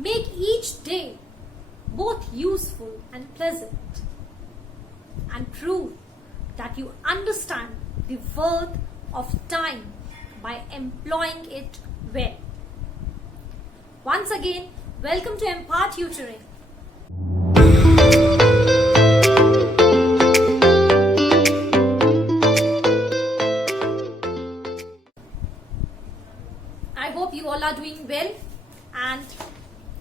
Make each day both useful and pleasant, and prove that you understand the worth of time by employing it well. Once again, welcome to Empire Tutoring. I hope you all are doing well and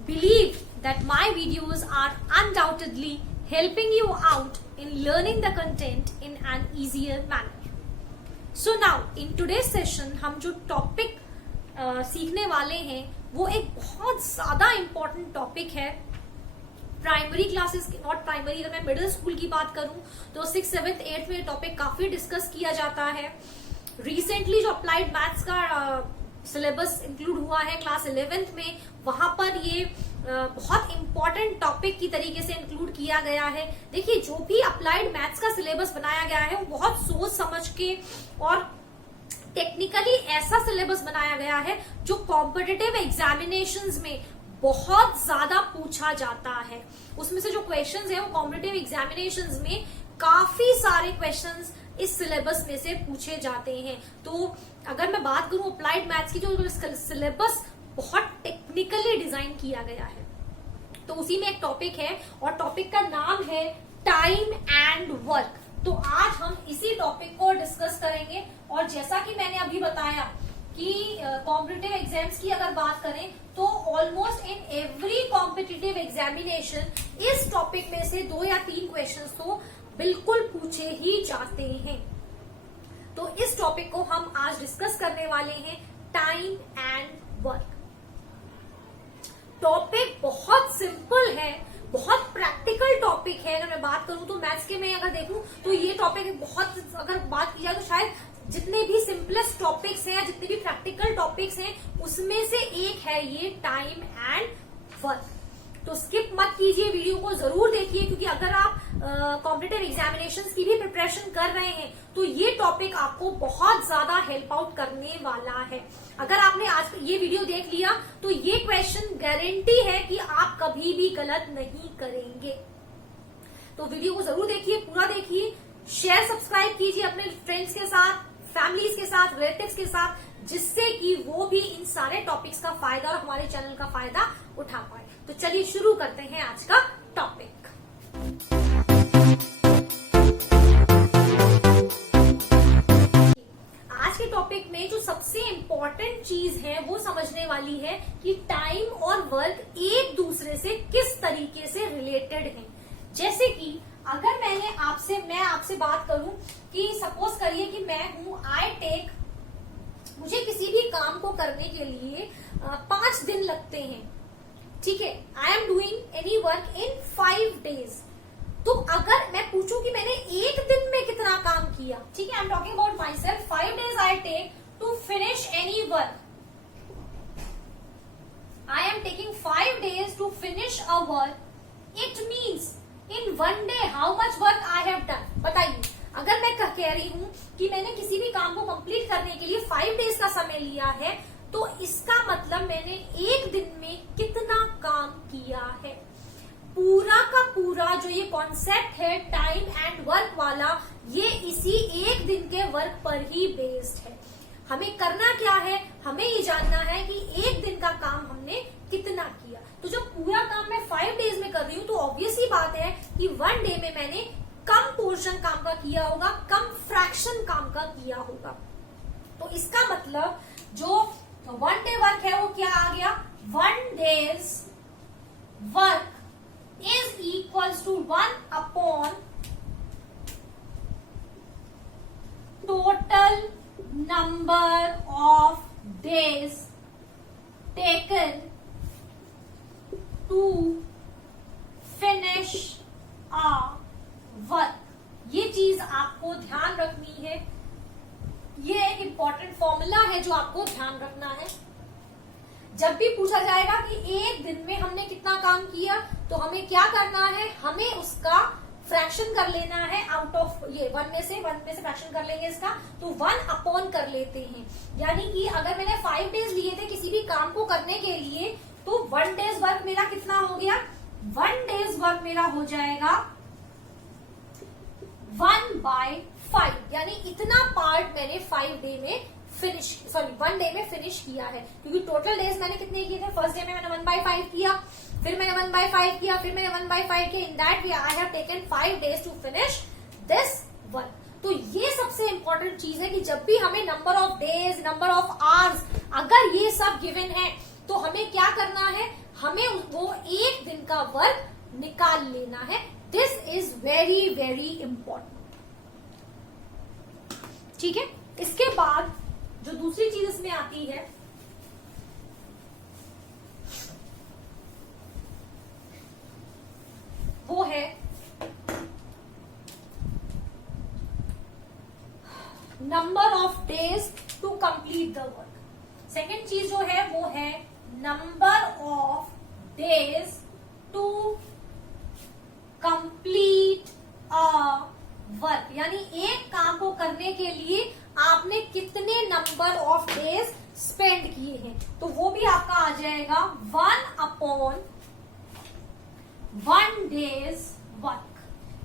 believe that my videos are undoubtedly helping you out in learning the content in an easier manner. So now in today's session हम जो topic सीखने वाले हैं वो एक बहुत ज्यादा important topic है प्राइमरी क्लासेस, नॉट प्राइमरी, अगर मैं मिडिल स्कूल की बात करूं तो 6th, 7th, 8th में टॉपिक काफी डिस्कस किया जाता है. रिसेंटली जो अप्लाइड मैथ्स का सिलेबस इंक्लूड हुआ है क्लास 11th में, वहां पर ये बहुत इंपॉर्टेंट टॉपिक की तरीके से इंक्लूड किया गया है. देखिए, जो भी अप्लाइड मैथ्स का सिलेबस बनाया गया है वो बहुत सोच समझ के और टेक्निकली ऐसा सिलेबस बनाया गया है जो कॉम्पिटिटिव एग्जामिनेशंस में बहुत ज्यादा पूछा जाता है. उसमें से जो क्वेश्चंस है वो कॉम्पिटिटिव एग्जामिनेशंस में काफी सारे क्वेश्चंस इस सिलेबस में से पूछे जाते हैं. तो अगर मैं बात करूं अप्लाइड मैथ्स की, जो सिलेबस बहुत टेक्निकली डिजाइन किया गया है, तो उसी में एक टॉपिक है और टॉपिक का नाम है टाइम एंड वर्क. तो आज हम इसी टॉपिक को डिस्कस करेंगे. और जैसा कि मैंने अभी बताया कि कॉम्पिटिटिव एग्जाम्स की अगर बात करें तो almost in every competitive examination इस टॉपिक में से 2 या 3 क्वेश्चंस तो बिल्कुल पूछे ही जाते हैं. तो इस टॉपिक को हम आज डिस्कस करने वाले हैं, टाइम एंड वर्क. टॉपिक बहुत सिंपल है, बहुत प्रैक्टिकल टॉपिक है. अगर मैं बात करूं तो मैथ्स के में अगर देखूं तो ये टॉपिक बहुत, अगर बात की जाए तो शायद जितने भी सिंपलेस्ट टॉपिक्स हैं या जितने भी प्रैक्टिकल टॉपिक्स हैं उसमें से एक है ये टाइम एंड वर्क. तो स्किप मत कीजिए, वीडियो को जरूर देखिए, क्योंकि अगर आप कॉम्पिटिटिव एग्जामिनेशंस की भी प्रिपरेशन कर रहे हैं तो ये टॉपिक आपको बहुत ज्यादा हेल्प आउट करने वाला है. अगर आपने आज ये वीडियो देख लिया तो ये क्वेश्चन गारंटी है कि आप कभी भी गलत नहीं करेंगे. तो वीडियो को जरूर देखिए, पूरा देखिए, शेयर सब्सक्राइब कीजिए अपने फ्रेंड्स के साथ, फैमिलीज के साथ, रिलेटिव्स के साथ, जिससे कि वो भी इन सारे टॉपिक्स का फायदा और हमारे चैनल का फायदा उठा पाए. तो चलिए शुरू करते हैं आज का टॉपिक. आज के टॉपिक में जो सबसे इंपॉर्टेंट चीज है वो समझने वाली है कि टाइम और वर्क एक दूसरे से किस तरीके से रिलेटेड हैं. जैसे कि अगर मैं आपसे बात करूं कि सपोज करिए कि मैं हूं, मुझे किसी भी काम को करने के लिए 5 दिन लगते हैं. ठीक है, I am doing any work in 5 days. तो अगर मैं पूछूं कि मैंने एक दिन में कितना काम किया, ठीक है, I am talking about myself, 5 days I take to finish any work. I am taking 5 days to finish a work. It means in 1 day how much work I have done. बताइए, अगर मैं कह रही हूं कि मैंने किसी भी काम को कंप्लीट करने के लिए 5 days का समय लिया है, तो इसका मतलब मैंने एक दिन में कितना काम किया है. पूरा का पूरा जो ये कॉन्सेप्ट है टाइम एंड वर्क वाला, ये इसी एक दिन के वर्क पर ही बेस्ड है. हमें करना क्या है, हमें ये जानना है कि एक दिन का काम हमने कितना किया. तो जब पूरा काम मैं 5 days में कर रही हूँ तो ऑब्वियस ही बात है कि 1 day में मैंने कम पोर्शन काम का किया होगा, कम फ्रैक्शन काम का किया होगा. तो इसका मतलब जो 1 day वर्क है वो क्या आ गया, 1 days work is equals to 1 upon total number of days taken to finish a work. ये चीज आपको ध्यान रखनी है. ये एक इंपॉर्टेंट फॉर्मूला है जो आपको ध्यान रखना है. जब भी पूछा जाएगा कि एक दिन में हमने कितना काम किया, तो हमें क्या करना है, हमें उसका फ्रैक्शन कर लेना है आउट ऑफ ये 1 में से फ्रैक्शन कर लेंगे इसका, तो 1 अपॉन कर लेते हैं. यानी कि अगर मैंने 5 days लिए थे किसी भी काम को करने के लिए, तो 1 डेज वर्क मेरा कितना हो गया, 1 डेज वर्क मेरा हो जाएगा 1/5, यानी इतना पार्ट मैंने 1 डे में फिनिश किया है, क्योंकि टोटल डेज मैंने कितने किए थे, फर्स्ट डे में मैंने 1/5 किया, फिर मैंने 1/5 किया, फिर मैंने 1/5 किया, in that way I have taken 5 days to finish this work. तो ये सबसे इंपॉर्टेंट चीज है कि जब भी हमें number of days, number of hours, अगर ये सब गिवन है तो हमें क्या करना है, हमें वो एक दिन का वर्क निकाल लेना है। This is very very important. ठीक है, इसके बाद जो दूसरी चीज इसमें आती है वो है number of days to complete the work. Second चीज जो है वो है number of days to complete a work, यानी एक काम को करने के लिए आपने कितने नंबर ऑफ डेज स्पेंड किए हैं, तो वो भी आपका आ जाएगा 1/1 डेज वर्क।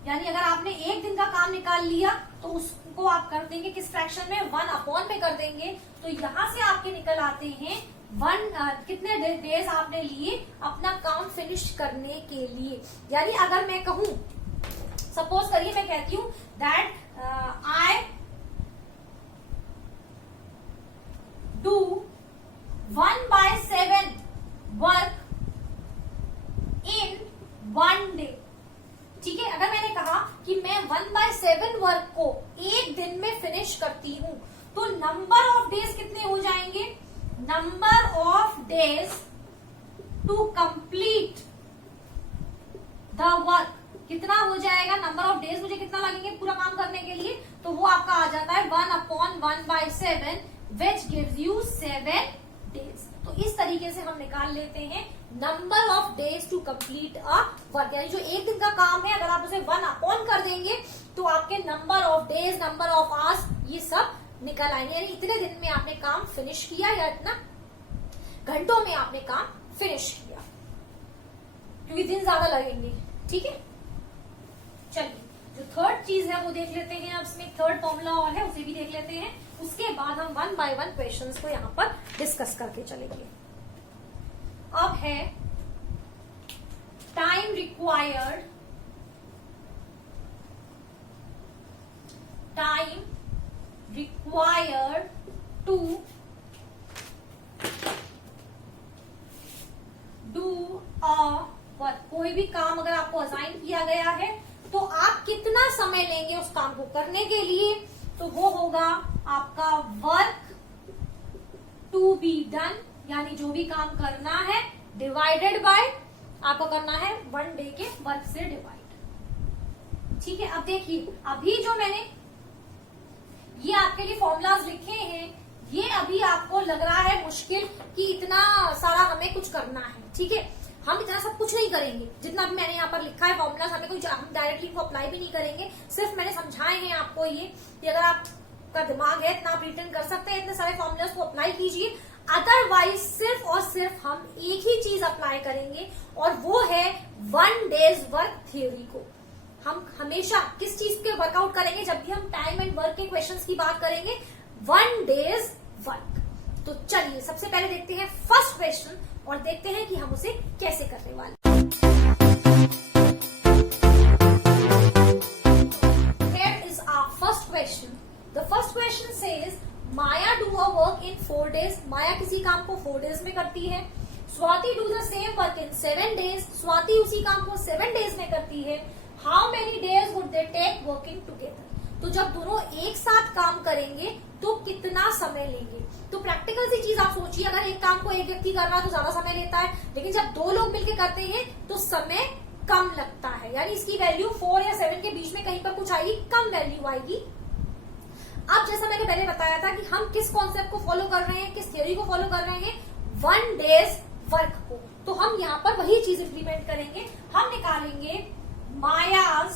यानी अगर आपने एक दिन का काम निकाल लिया तो उसको आप कर देंगे किस फ्रैक्शन में, 1/, में कर देंगे, तो यहां से आपके निकल आते हैं कितने डेज आपने लिए अपना काम फिनिश करने के लिए। यानी अगर मैं कहूं, सपोज करिए मैं कहती हूं that I do 1/7 work in 1 day. ठीक है, अगर मैंने कहा कि मैं 1/7 वर्क को एक दिन में फिनिश करती हूं, तो नंबर ऑफ डेज कितने हो जाएंगे, number of days to complete the work कितना हो जाएगा, नंबर ऑफ डेज मुझे कितना लगेंगे पूरा काम करने के लिए, तो वो आपका आ जाता है 1/1/7 विच गिव्स यू 7 डेज। तो इस तरीके से हम निकाल लेते हैं number of days to complete a work. यानी जो एक दिन का काम है अगर आप उसे 1/, कर देंगे तो आपके number of days, number of hours, ये सब निकल आएंगे। यानी इतने दिन में आपने काम फिनिश किया या इतना घंटों में आपने काम फिनिश किया, क्योंकि दिन ज्यादा लगेंगे। ठीक है, चलिए जो थर्ड चीज है वो देख लेते हैं। अब इसमें थर्ड फॉर्मूला और है, उसे भी देख लेते हैं। उसके बाद हम 1/1 क्वेश्चंस को यहाँ पर डिस्कस करके चलेंगे। अब है time required to do a work. कोई भी काम अगर आपको असाइन किया गया है तो आप कितना समय लेंगे उस काम को करने के लिए, तो वो होगा आपका वर्क टू बी डन, यानी जो भी काम करना है डिवाइडेड बाय आपको करना है 1 डे के वर्क से डिवाइड। ठीक है, अब देखिए अभी जो मैंने ये आपके लिए फॉर्मूलाज लिखे हैं, ये अभी आपको लग रहा है मुश्किल कि इतना सारा हमें कुछ करना है। ठीक है, हम इतना सब कुछ नहीं करेंगे, जितना भी मैंने यहाँ पर लिखा है फॉर्मूलाज, हमें कोई हम डायरेक्टली इनको अप्लाई भी नहीं करेंगे। सिर्फ मैंने समझाए हैं आपको ये कि अगर आपका दिमाग है इतना आप रिटर्न कर सकते हैं, इतने सारे फॉर्मूलाज को अप्लाई कीजिए। अदरवाइज सिर्फ और सिर्फ हम एक ही चीज अप्लाई करेंगे और वो है 1 डेज वर्क थ्योरी को। हम हमेशा किस चीज के वर्कआउट करेंगे, जब भी हम टाइम एंड वर्क के क्वेश्चंस की बात करेंगे, 1 डेज वर्क। तो चलिए सबसे पहले देखते हैं फर्स्ट क्वेश्चन और देखते हैं कि हम उसे कैसे करने वाले। Here is our first question. The first question says Maya do a work in 4 days. माया किसी काम को 4 डेज में करती है। Swati do the same work in 7 days. Swati उसी काम को 7 डेज में करती है। How many days would they take working together? तो जब दोनों एक साथ काम करेंगे तो कितना समय लेंगे। तो प्रैक्टिकल सी चीज आप सोचिए, अगर एक काम को एक व्यक्ति कर रहा है तो ज्यादा समय लेता है, लेकिन जब 2 लोग मिलकर करते हैं तो समय कम लगता है। यानी इसकी वैल्यू 4 या 7 के बीच में कहीं पर कुछ आएगी, कम वैल्यू आएगी। अब जैसा मैंने पहले बताया था कि हम किस कॉन्सेप्ट को फॉलो कर रहे हैं, किस थ्योरी को फॉलो कर रहे हैं, 1 डेज वर्क को। तो हम यहाँ पर वही चीज इंप्लीमेंट करेंगे। हम निकालेंगे मायाज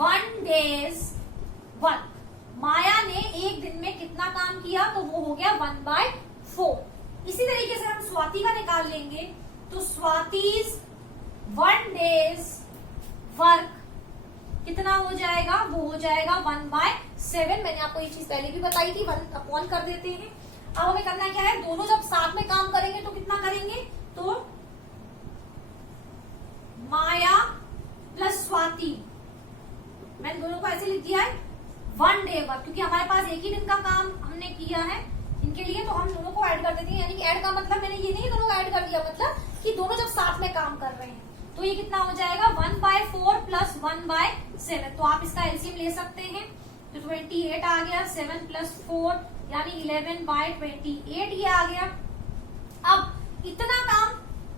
1 डेज वर्क। माया ने एक दिन में कितना काम किया, तो वो हो गया 1/4। इसी तरीके से हम स्वाति का निकाल लेंगे, तो स्वातिज 1 डेज वर्क कितना हो जाएगा, वो हो जाएगा 1/7। मैंने आपको ये चीज पहले भी बताई थी, 1 अपॉन कर देते हैं। अब हमें करना क्या है, दोनों जब साथ में काम करेंगे तो कितना करेंगे, तो माया प्लस स्वाति, मैंने दोनों को ऐसे लिख दिया है 1 डे वर्क, क्योंकि हमारे पास एक ही दिन का काम हमने किया है इनके लिए, तो हम दोनों को ऐड कर देते हैं। यानी कि ऐड का मतलब मैंने ये नहीं दोनों को ऐड कर दिया, मतलब कि दोनों जब साथ में काम कर रहे हैं, तो ये कितना हो जाएगा 1/4 प्लस 1/7। तो आप इसका एलसीएम ले सकते हैं, तो 28 आ गया, 7 प्लस 4 यानी 11/28 ये आ गया। अब इतना काम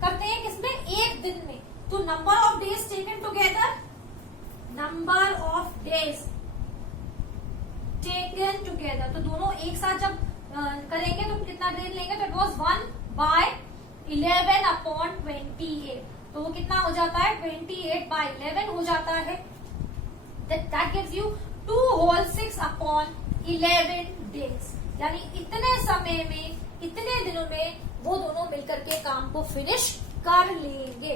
करते हैं किसमें, एक दिन में, तो number of days taken together, number of days taken together, तो दोनों एक साथ जब करेंगे तो कितना दिन लेंगे, तो इट वॉज 1/11/28, तो वो कितना हो जाता है 28/11 हो जाता है। That gives you 2 whole 6/11 days, यानी इतने समय में, इतने दिनों में वो दोनों मिलकर के काम को फिनिश कर लेंगे।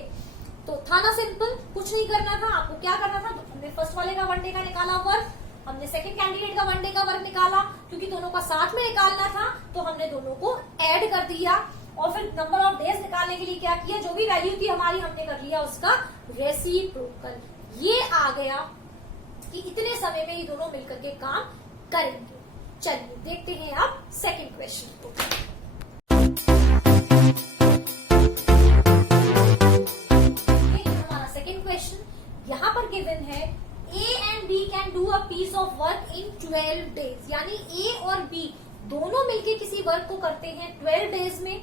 तो था ना सिंपल, कुछ नहीं करना था। आपको क्या करना था, हमने फर्स्ट वाले का 1 डे का निकाला वर्क, हमने सेकंड कैंडिडेट का 1 डे का वर्क निकाला, क्योंकि दोनों का साथ में निकालना था तो हमने दोनों को ऐड कर दिया, और फिर नंबर ऑफ डेज निकालने के लिए क्या किया, जो भी वैल्यू थी हमारी हमने कर लिया उसका रेसिप्रोकल। ये आ गया कि इतने समय में ये दोनों मिलकर के काम करेंगे। चलिए देखते हैं अब सेकंड क्वेश्चन को। हमारा सेकंड क्वेश्चन यहाँ पर गिवन है, A and B can do a piece of work in 12 days, यानी A और B दोनों मिलके किसी वर्क को करते हैं 12 डेज में।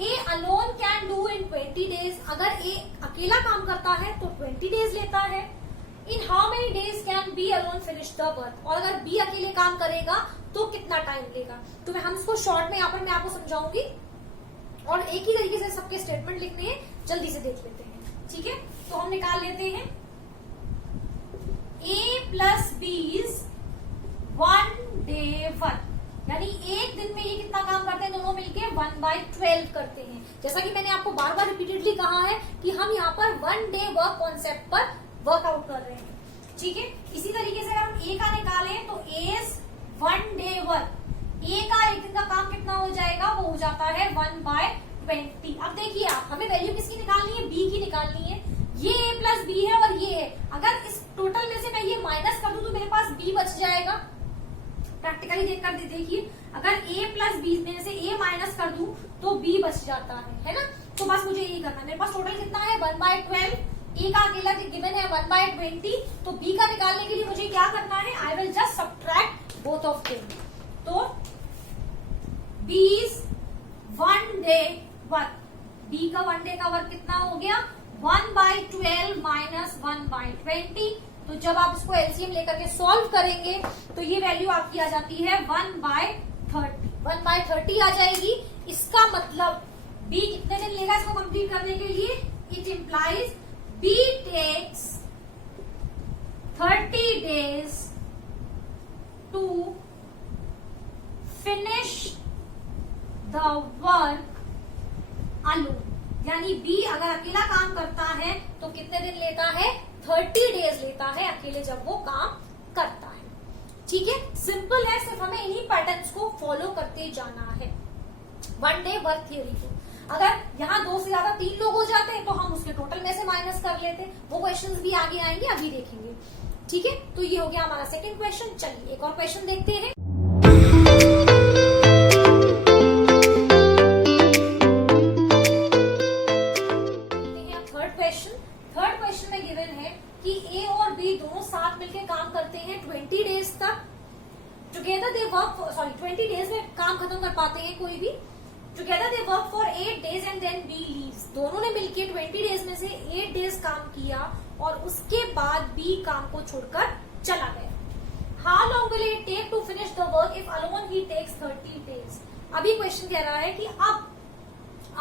A alone can do in 20 days, अगर A अकेला काम करता है तो 20 डेज लेता है। In how many days can B alone finish the work, और अगर B अकेले काम करेगा तो कितना टाइम लेगा। तो हम इसको शॉर्ट में यहाँ पर मैं आपको समझाऊंगी, और एक ही तरीके से सबके स्टेटमेंट लिखने हैं, जल्दी से देख लेते हैं। ठीक है, तो हम निकाल लेते हैं A plus B's 1 day work, यानी एक दिन में ये कितना काम करते हैं दोनों मिलके 1/12 करते हैं। जैसा कि मैंने आपको बार बार रिपीटेडली कहा है कि हम यहाँ पर 1 डे वर्क कॉन्सेप्ट पर वर्कआउट कर रहे हैं। ठीक है, इसी तरीके से अगर हम A का निकालें तो A's 1 डे वर्क, A का एक दिन का काम कितना हो जाएगा, वो हो जाता है 1/20। अब देखिए आप, हमें वैल्यू किसकी निकालनी है, B की निकालनी है। ये A प्लस B है और ये है, अगर इस टोटल में से मैं ये माइनस कर दूं तो मेरे पास B बच जाएगा। प्रैक्टिकली देखकर देखिए, अगर A प्लस B में से A माइनस कर दूं तो B बच जाता है ना। तो बस मुझे यही करना है। मेरे पास टोटल कितना है 1/12, A का अकेला गिवन है 1/20, तो B का निकालने के लिए मुझे क्या करना है, I will just subtract both of them. तो B's 1 डे वर्क, B का 1 डे का वर्क कितना हो गया 1/12 माइनस 1/20। तो जब आप इसको एलसीएम लेकर के सॉल्व करेंगे तो ये वैल्यू आपकी आ जाती है 1/30, 1/30 आ जाएगी। इसका मतलब B कितने दिन लेगा इसको कंप्लीट करने के लिए, it implies B takes 30 days to finish the work alone, यानी B अगर अकेला काम करता है तो कितने दिन लेता है 30 डेज लेता है अकेले जब वो काम करता है। ठीक है, सिंपल है, सिर्फ हमें इन्हीं पैटर्न्स को फॉलो करते जाना है 1 डे वर्क थियरी को। अगर यहाँ 2 से ज्यादा 3 लोग हो जाते हैं तो हम उसके टोटल में से माइनस कर लेते हैं, वो क्वेश्चंस भी आगे आएंगे, अभी देखेंगे। ठीक है, तो ये हो गया हमारा सेकंड क्वेश्चन। चलिए एक और क्वेश्चन देखते हैं। थर्ड क्वेश्चन में गिवन है कि A और B दोनों साथ मिलकर काम करते हैं 20 डेज तक। टुगेदर दे वर्क, 20 डेज में काम खत्म कर पाते हैं कोई भी। Together they work for 8 days and then B leaves, दोनों ने मिलकर 20 डेज में से 8 डेज काम किया और उसके बाद B काम को छोड़कर चला गया। How long will it take to finish the work if alone he takes 30 days. अभी क्वेश्चन कह रहा है कि अब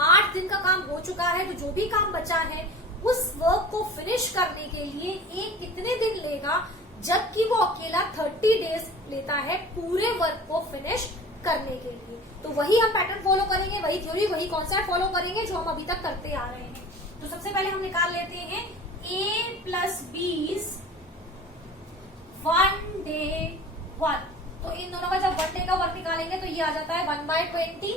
8 दिन का काम हो चुका है, तो जो भी काम बचा है उस वर्क को फिनिश करने के लिए एक कितने दिन लेगा, जबकि वो अकेला 30 डेज लेता है पूरे वर्क को फिनिश करने के लिए। तो वही हम पैटर्न फॉलो करेंगे, वही थ्योरी, वही कॉन्सेप्ट फॉलो करेंगे जो हम अभी तक करते आ रहे हैं। तो सबसे पहले हम निकाल लेते हैं A प्लस बीज 1 day वर्क। तो इन दोनों का जब 1 डे का वर्क निकालेंगे तो ये आ जाता है 1/20।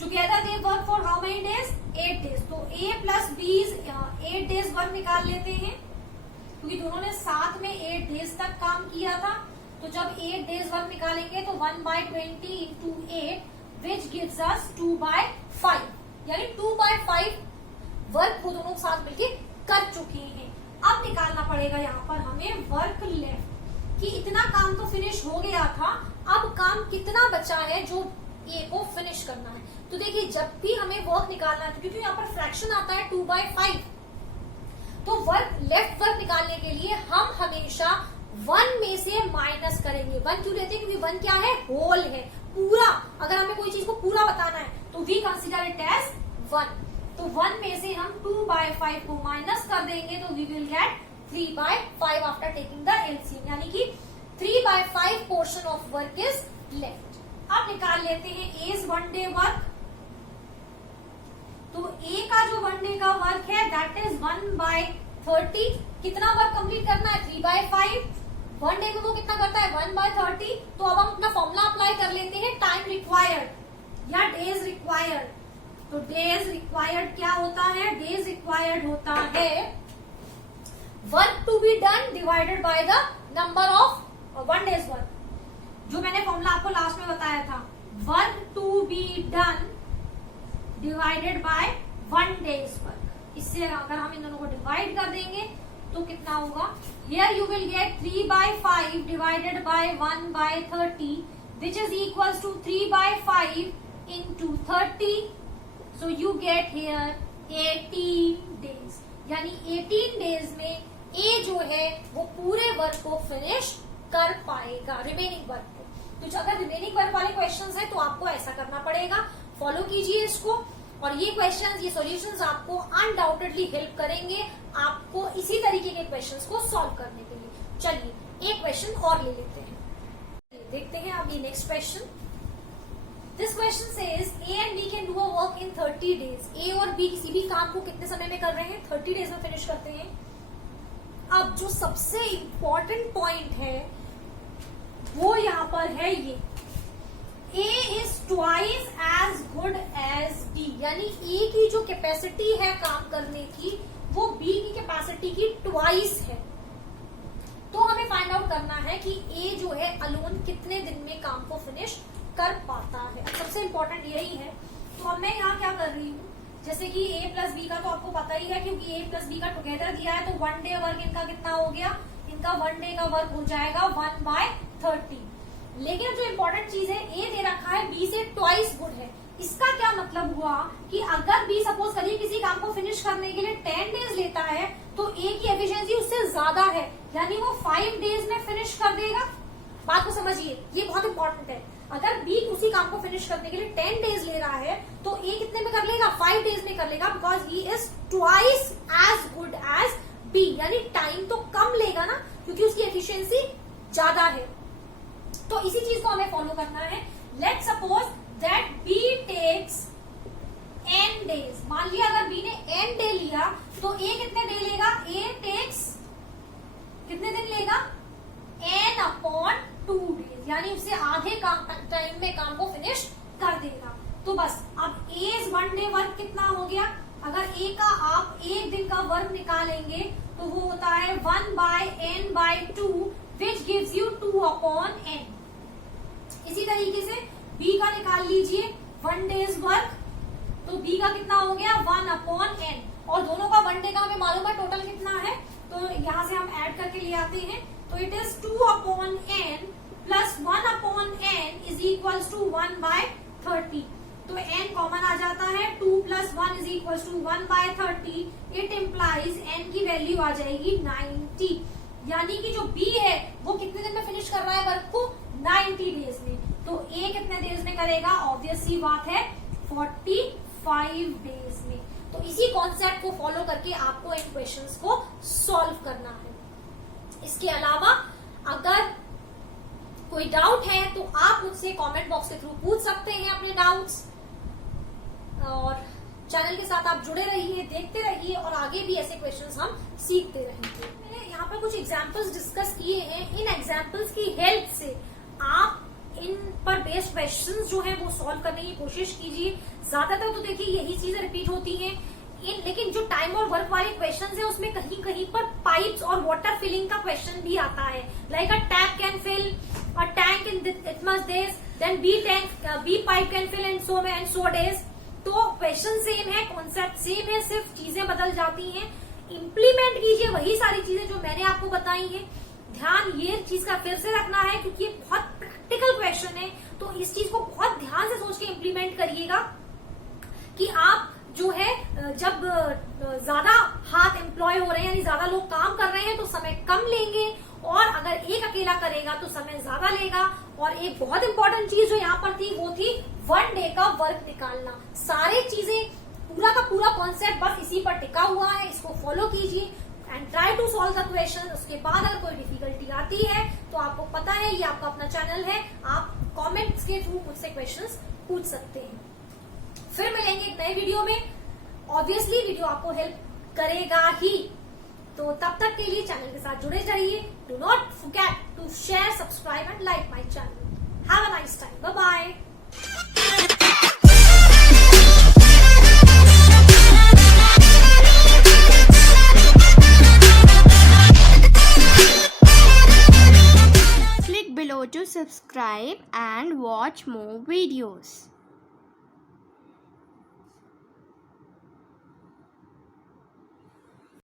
Together they work for how many days? 8 days. तो A प्लस बीज 8 डेज वर्क निकाल लेते हैं, क्योंकि दोनों ने साथ में 8 डेज तक काम किया था। तो जब 8 डेज वर्क निकालेंगे तो 1/20 इंटू 8 विच गिव्स अस 2/5, यानी 2/5 वर्क वो दोनों साथ मिलके कर चुके हैं। अब निकालना पड़ेगा यहाँ पर हमें वर्क लेफ्ट, कि इतना काम तो फिनिश हो गया था, अब काम कितना बचा है जो ए को फिनिश करना है। तो देखिए जब भी हमें वर्क निकालना है, क्योंकि यहाँ पर फ्रैक्शन आता है 2/5, तो वर्क लेफ्ट वर्क निकालने के लिए हम हमेशा 1 में से माइनस करेंगे। 1 क्यों लेते हैं? क्योंकि 1 क्या है? होल है, पूरा। अगर हमें कोई चीज को पूरा बताना है तो वी कंसिडर इट एज 1। तो 1 में से हम 2/5 को माइनस कर देंगे तो we will get 3/5 after taking the LCM, यानी कि 3/5 portion of work is left. अब निकाल लेते हैं एज 1 डे वर्क। तो ए का जो 1 डे का वर्क है दैट इज 1/30। कितना वर्क कंप्लीट करना है? 3/5। 1 डे में वो कितना करता है? 1/30। तो अब हम अपना फॉर्मूला अप्लाई कर लेते हैं, टाइम रिक्वायर्ड या डेज रिक्वायर्ड। तो डेज रिक्वायर्ड क्या होता है? डेज रिक्वायर्ड होता है work to be done divided by the number of 1 days work. जो मैंने फॉर्मूला आपको लास्ट में बताया था, work to be done divided by 1 days work. इससे अगर हम इन दोनों को डिवाइड कर देंगे तो कितना होगा? Here you will get 3/5 divided by 1/30 which is equals to 3/5 into 30। So you get here 18 days, यानी 18 डेज में ए जो है वो पूरे वर्क को फिनिश कर पाएगा, रिमेनिंग वर्क को। तो अगर रिमेनिंग वर्क वाले क्वेश्चंस है तो आपको ऐसा करना पड़ेगा, फॉलो कीजिए इसको। और ये क्वेश्चंस, ये सॉल्यूशंस आपको अनडाउटेडली हेल्प करेंगे आपको इसी तरीके के क्वेश्चंस को सॉल्व करने के लिए। चलिए एक क्वेश्चन और ले लेते हैं, देखते हैं अभी next question. This question says A and B can do a work in 30 days. A और बी किसी भी काम को कितने समय में कर रहे हैं? 30 डेज में फिनिश करते हैं। अब जो सबसे इंपॉर्टेंट पॉइंट है वो यहाँ पर है ये, A is twice as good as B, यानी A की जो कैपेसिटी है काम करने की वो B की कैपेसिटी की ट्वाइस है। तो हमें फाइंड आउट करना है कि A जो है अलोन कितने दिन में काम को फिनिश कर पाता है। अब सबसे इंपॉर्टेंट यही है। तो अब मैं यहाँ क्या कर रही हूँ, जैसे कि A प्लस बी का तो आपको पता ही है, क्योंकि A प्लस बी का टुगेदर दिया है। तो 1 डे वर्क इनका कितना हो गया? इनका 1 डे का वर्क हो जाएगा 1/30। लेकिन जो इम्पोर्टेंट चीज है, ए दे रखा है बी से ट्वाइस गुड है। इसका क्या मतलब हुआ कि अगर बी सपोज करिए किसी काम को फिनिश करने के लिए 10 डेज लेता है तो ए की एफिशिएंसी उससे ज्यादा है, यानी वो 5 डेज में फिनिश कर देगा। बात को समझिए, ये बहुत इंपॉर्टेंट है। अगर बी उसी काम को फिनिश करने के लिए 10 डेज ले रहा है तो ए कितने में कर लेगा? 5 डेज में कर लेगा, because he is twice as good as B, यानी टाइम तो कम लेगा ना, क्योंकि उसकी एफिशिएंसी ज्यादा है। तो इसी चीज को हमें फॉलो करना है। Let suppose that B takes n days. मान लिया अगर बी ने n डे लिया तो ए कितने डे लेगा? ए टेक्स कितने दिन लेगा? n/2 डेज, यानी उससे आधे टाइम में काम को फिनिश कर देगा। तो बस अब एज 1 डे वर्क कितना हो गया? अगर ए का आप 1 दिन का वर्क निकालेंगे तो वो होता है 1/n/2 which gives you 2/n। इसी तरीके से बी का निकाल लीजिए 1 डेज वर्क, तो बी का कितना हो गया? 1/n। और दोनों का 1 डे का हमें मालूम है टोटल कितना है, तो यहां से हम ऐड करके ले आते हैं। तो it is 2/n plus 1/n is equals to 1/30। तो n कॉमन आ जाता है, 2 + 1 is equals to 1/30। It implies n की वैल्यू आ जाएगी 90, यानी कि जो B है वो कितने दिन में फिनिश कर रहा है वर्क को? 90 डेज में। तो A कितने डेज में करेगा? ऑब्वियस सी बात है 45 डेज में। तो इसी कॉन्सेप्ट को फॉलो करके आपको इन क्वेश्चंस को सॉल्व करना है। इसके अलावा अगर कोई डाउट है तो आप मुझसे कमेंट बॉक्स के थ्रू पूछ सकते हैं अपने डाउट्स। और चैनल के साथ आप जुड़े रहिए, देखते रहिए और आगे भी ऐसे क्वेश्चंस हम सीखते रहेंगे। मैंने यहाँ पर कुछ एग्जांपल्स डिस्कस किए हैं। इन एग्जांपल्स की हेल्प से आप इन पर बेस्ड क्वेश्चंस जो हैं वो सॉल्व करने की कोशिश कीजिए। ज्यादातर तो देखिए यही चीजें रिपीट होती हैं, लेकिन जो टाइम और वर्क वाले क्वेश्चंस हैं उसमें कहीं कहीं पर पाइप्स और वाटर फिलिंग का क्वेश्चन भी आता है। Like a tap can fill a tank in it much days, then B pipe can fill in so days. तो क्वेश्चन सेम है, कॉन्सेप्ट सेम है, सिर्फ चीजें बदल जाती हैं। इम्प्लीमेंट कीजिए वही सारी चीजें जो मैंने आपको बताई हैं। ध्यान ये चीज का फिर से रखना है क्योंकि ये बहुत प्रैक्टिकल क्वेश्चन है, तो इस चीज को बहुत ध्यान से सोच के इम्प्लीमेंट करिएगा कि आप जो है जब ज्यादा हाथ एम्प्लॉय हो रहे हैं यानी ज्यादा लोग काम कर रहे हैं तो समय कम लेंगे, और अगर एक अकेला करेगा तो समय ज्यादा लेगा। और एक बहुत इंपॉर्टेंट चीज जो यहाँ पर थी वो थी 1 डे का वर्क निकालना। सारी चीजें पूरा का पूरा कॉन्सेप्ट बस इसी पर टिका हुआ है, इसको फॉलो कीजिए and try to solve the question. उसके बाद अगर कोई डिफिकल्टी आती है तो आपको पता है ये आपका अपना चैनल है, आप कमेंट्स के थ्रू मुझसे क्वेश्चंस पूछ सकते हैं। फिर मिलेंगे एक नए वीडियो में। ऑब्वियसली वीडियो आपको हेल्प करेगा ही, तो तब तक के लिए चैनल के साथ जुड़े रहिए। Do not forget to share, subscribe and like my channel. Have a nice time, bye bye. Click below to subscribe and watch more videos.